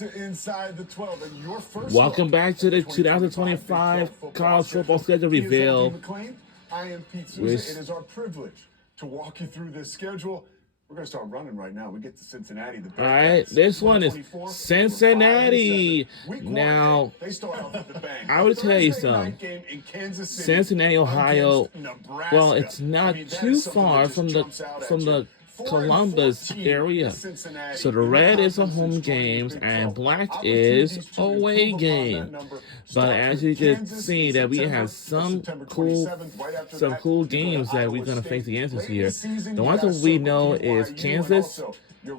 Inside the 12, and your first Welcome look back to the at 2025 college football schedule He is LD reveal. McClain. I am Pete Souza. With- It is our privilege to walk you through this schedule. We're going to start running right now. We get to Cincinnati. The All right, this one is 2024, Cincinnati. we're 5-7. Week one, Now, they start off with the bang. I would tell you Thursday night something. game in Kansas City Cincinnati, Ohio. against Nebraska. Well, it's not that too is something that far just from jumps out at you. the 4-14 Columbus area. Cincinnati. So the red is a home games and black is away game. But as you can see that we have some cool games that we're gonna face against this year. The ones that we know is Kansas,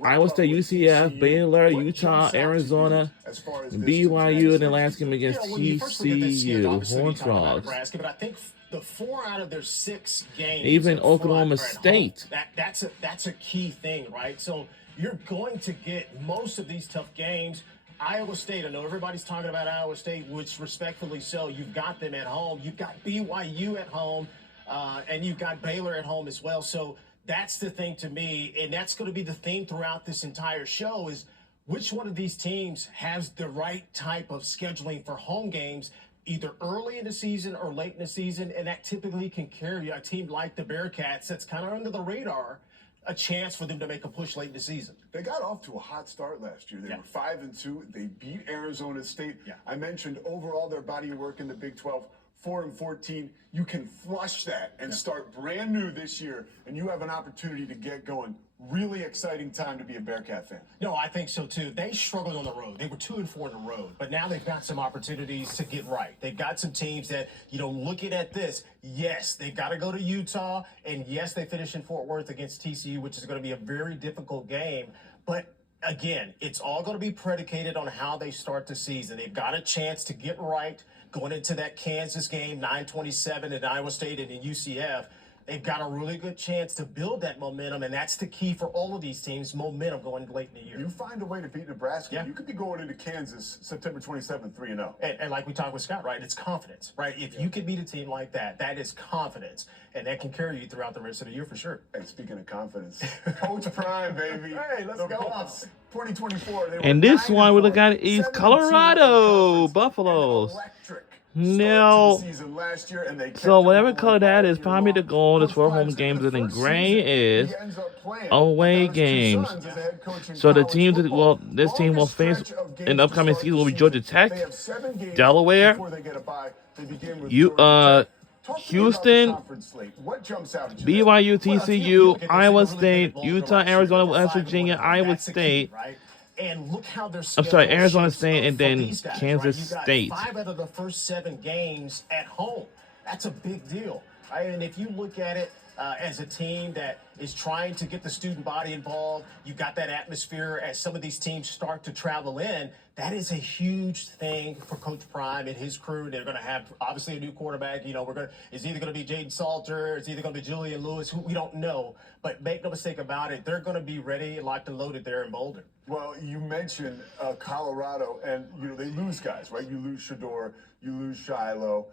Iowa State, UCF, Baylor, Utah, Arizona, BYU in the last game against TCU, Horned Frogs. But I think the 4 out of their 6 games, Even up front Oklahoma are at State. home. That's a key thing, right? So you're going to get most of these tough games. Iowa State, I know everybody's talking about Iowa State, which respectfully so. You've got them at home. You've got BYU at home, and you've got Baylor at home as well. So that's the thing to me, and that's going to be the theme throughout this entire show is which one of these teams has the right type of scheduling for home games, either early in the season or late in the season, and that typically can carry a team like the Bearcats that's kind of under the radar, a chance for them to make a push late in the season. They got off to a hot start last year. They were 5-2. They beat Arizona State. I mentioned overall their body of work in the Big 12, 4-14. You can flush that and start brand new this year, and you have an opportunity to get going. Really exciting time to be a Bearcat fan. No, I think so too. They struggled on the road. They were 2-4 on the road, but now they've got some opportunities to get right. They've got some teams that, looking at this, yes, they've got to go to Utah, and yes, they finish in Fort Worth against TCU, which is going to be a very difficult game. But again, it's all going to be predicated on how they start the season. They've got a chance to get right going into that Kansas game, 9-27 at Iowa State and in UCF. They've got a really good chance to build that momentum, and that's the key for all of these teams, momentum going late in the year. You find a way to beat Nebraska, you could be going into Kansas September 27th, 3-0. And like we talked with Scott, right, it's confidence, right? If you can beat a team like that, that is confidence, and that can carry you throughout the rest of the year for sure. Hey, speaking of confidence, Coach Prime, baby. Hey, let's go. Playoffs, 2024. They were And this 9-4, one we look at is 7-2 Colorado in conference, Buffaloes. and electric Now, start to the season last year, and they kept so them whatever going color that all is, year probably the long. gold is Coach for home Prime's games, in and the then first gray season, is he ends up playing away without his two games. sons as a head coach in So the college teams that football. this team will Longest face stretch of games in the to upcoming start season the will be Georgia Tech, They have 7 games Delaware, before they get a bye. They begin with You Georgia Tech. Talk to me about the Houston, conference slate. What jumps out at you? BYU, Well, if you TCU, look at this, Iowa they were really State, good at Utah, last year. Arizona, They were West 5-1, Virginia, and Iowa that's the key, State. right? And look how their I'm sorry, schedule Arizona shapes State, up and for then these guys, Kansas right? You got State. 5 out of the first 7 games at home. That's a big deal, right? And if you look at it as a team that is trying to get the student body involved, you've got that atmosphere as some of these teams start to travel in. That is a huge thing for Coach Prime and his crew. They're going to have obviously a new quarterback. It's either going to be Jaden Salter, it's either going to be Julian Lewis, who we don't know. But make no mistake about it, they're going to be ready, locked and loaded there in Boulder. Well, you mentioned Colorado, and they lose guys, right? You lose Shador, you lose Shiloh.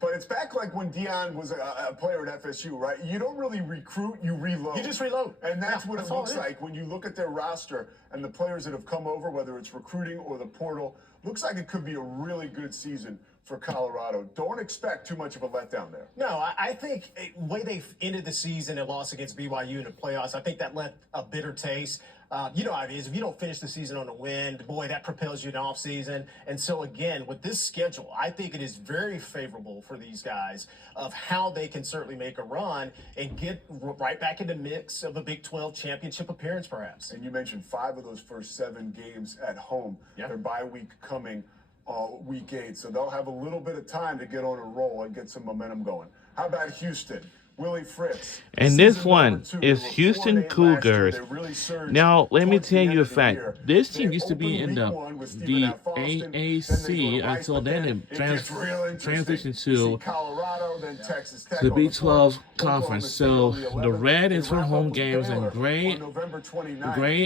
But it's back like when Dion was a player at FSU, right? You don't really recruit, you reload. You just reload. And that's what that's it all looks it is. like when you look at their roster and the players that have come over, whether it's recruiting or the portal. Looks like it could be a really good season for Colorado. Don't expect too much of a letdown there. No, I think the way they ended the season and lost against BYU in the playoffs, I think that left a bitter taste. You know how it is. If you don't finish the season on a win, boy, that propels you in the offseason. And so, again, with this schedule, I think it is very favorable for these guys of how they can certainly make a run and get right back in the mix of a Big 12 championship appearance, perhaps. And you mentioned 5 of those first 7 games at home. Their bye week coming week 8. So they'll have a little bit of time to get on a roll and get some momentum going. How about Houston? Willie Fritz. And this one is Houston Cougars. Now, let me tell you a fact. This team used to be in the AAC until then it transitioned to the Big 12 conference. So the red is for home games and gray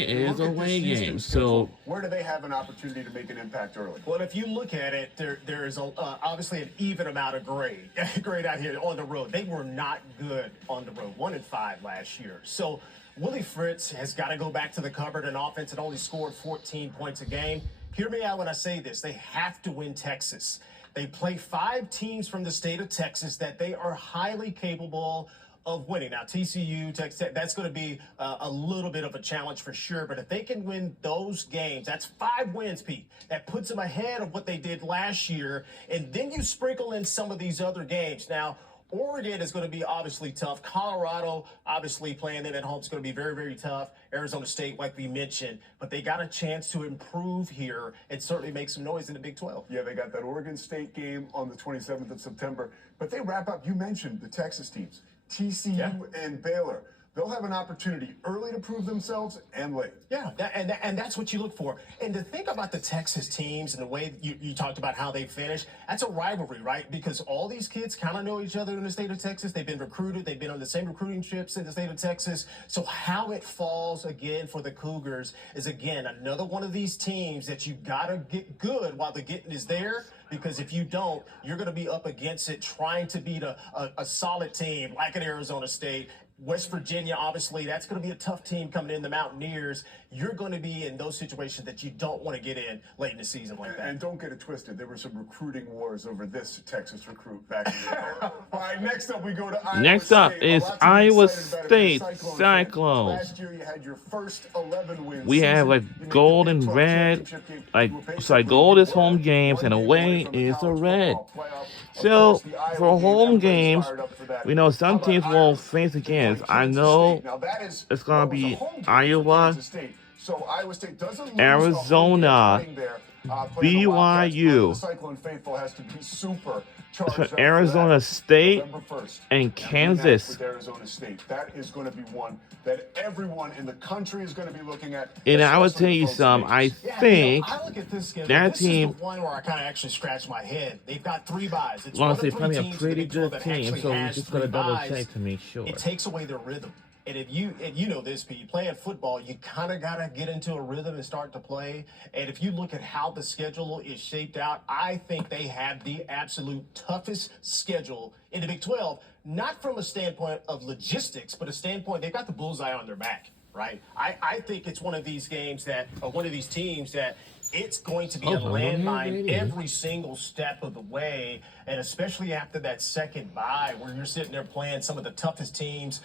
is away games. So where do they have an opportunity to make an impact early? Well, if you look at it, there is obviously an even amount of grade out here on the road. They were not good on the road, 1-5 last year. So Willie Fritz has got to go back to the cupboard. An offense that only scored 14 points a game. hear me out when I say this. They have to win Texas. They play 5 teams from the state of Texas that they are highly capable of winning. Now, TCU, Texas Tech, that's going to be a little bit of a challenge for sure. But if they can win those games, that's 5 wins, Pete. That puts them ahead of what they did last year. And then you sprinkle in some of these other games. Now, Oregon is going to be obviously tough. Colorado, obviously playing them at home, is going to be very, very tough. Arizona State, like we mentioned, but they got a chance to improve here and certainly make some noise in the Big 12. Yeah, they got that Oregon State game on the 27th of September. But they wrap up, you mentioned the Texas teams, TCU and Baylor. They'll have an opportunity early to prove themselves and late. Yeah, and that's what you look for. And to think about the Texas teams and the way you talked about how they finish, that's a rivalry, right? Because all these kids kind of know each other in the state of Texas. They've been recruited. They've been on the same recruiting trips in the state of Texas. So how it falls again for the Cougars is, again, another one of these teams that you got to get good while the getting is there. Because if you don't, you're going to be up against it trying to beat a solid team like an Arizona State. West Virginia, obviously, that's going to be a tough team coming in, the Mountaineers. You're going to be in those situations that you don't want to get in late in the season like that. And don't get it twisted. There were some recruiting wars over this Texas recruit back in the day. All right, next up we go to Iowa Next State. up is Lots to be Iowa excited about if you're a State Cyclones. Cyclones. Last year you had your first 11 wins. We have season. like You made gold the Big and 12 red, championship game. like You were so basically gold is one home games and game away from the is the college red. football playoff. Of So course, the Iowa for game, home everybody's games, fired up for that. we know How some about teams will Iowa face against. going I Kansas know State? Now that is, it's gonna well, it was a be home game for Iowa, Kansas State. So Iowa State doesn't lose Arizona, BYU, The Cyclone faithful has to be super charged up for Arizona that. State, November 1st. and Rematch Kansas. with Arizona State. That is going to be one that everyone in the country is going to be looking at. And I would especially tell you folks some. in I Vegas. think I look at this schedule. that this team- is the one where I kind of actually scratch my head. They've got 3 buys. It's Well, one of they 3 probably a teams in the pretty Big 12 good that team, actually so we has just 3 gotta double buys. check to make sure. It takes away their rhythm. And if you know this, Pete, playing football, you kind of got to get into a rhythm and start to play. And if you look at how the schedule is shaped out, I think they have the absolute toughest schedule in the Big 12, not from a standpoint of logistics, but a standpoint, they've got the bullseye on their back, right? I think it's one of these games that, or one of these teams that it's going to be a landmine every single step of the way, and especially after that second bye where you're sitting there playing some of the toughest teams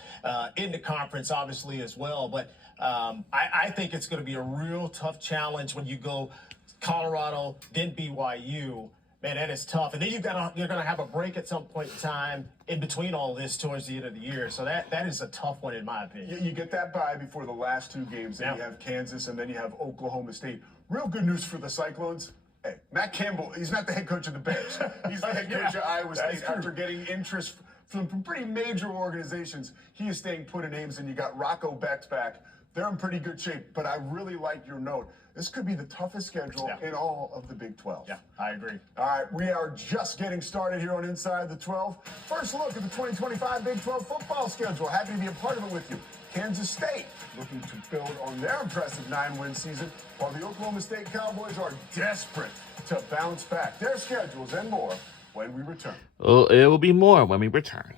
in the conference, obviously, as well. But I think it's going to be a real tough challenge when you go Colorado, then BYU. Man, that is tough. And then you're gonna have a break at some point in time in between all this towards the end of the year. So that is a tough one in my opinion. You get that bye before the last 2 games. Then you have Kansas, and then you have Oklahoma State. Real good news for the Cyclones. Hey, Matt Campbell, he's not the head coach of the Bears. He's the head coach of Iowa State. After getting interest from pretty major organizations, he is staying put in Ames, and you got Rocco Beck's back. They're in pretty good shape, but I really like your note. This could be the toughest schedule in all of the Big 12. Yeah, I agree. All right, we are just getting started here on Inside the 12. First look at the 2025 Big 12 football schedule. Happy to be a part of it with you. Kansas State looking to build on their impressive 9-win season, while the Oklahoma State Cowboys are desperate to bounce back. Their schedules and more when we return. It will be more when we return.